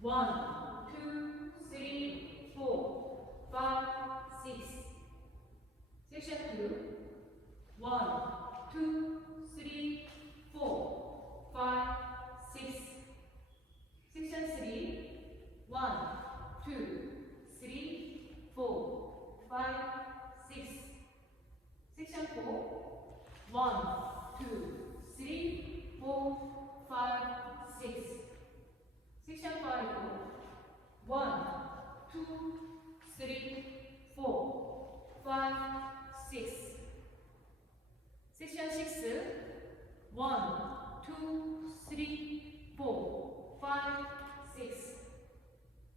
1, 2, 3, 4, 5, 6. Section 2. 1, 2, 3, 4, 5, 6. Section 3. 1, 2, 3, 4, 5, 6. Section 4. 1, 2, 3, 4, 5, 6. Section 5. 1, 2, 3, 4, 5, 6. Section 6. 1, 2, 3, 4, 5, 6.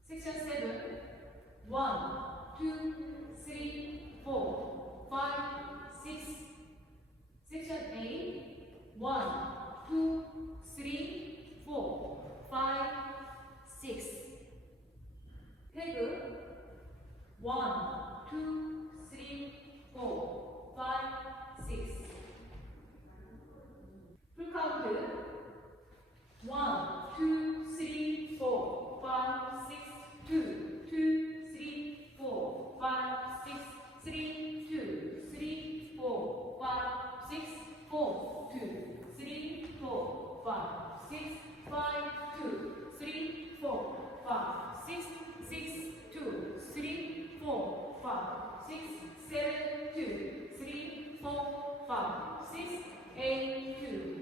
Section 7. 1, 2, 3, 4, 5, 6. Section 8. 1, 2, 3, 4, 5, 6. 태그 1, 2, 3, 4, 5, 6. 풀카운트 1, 2, 3, 4, 5, 6, 2, 2, 3, 4, 5, 6, 3, 2, 3, 4, 5, 6, 4, 2, 3, 4, 5, 6, 5, 2, 3, 4, 5, 6, 6, 2, 3, 4, 5, 6, 7, 2, 3, 4, 5, 6, 8, 2,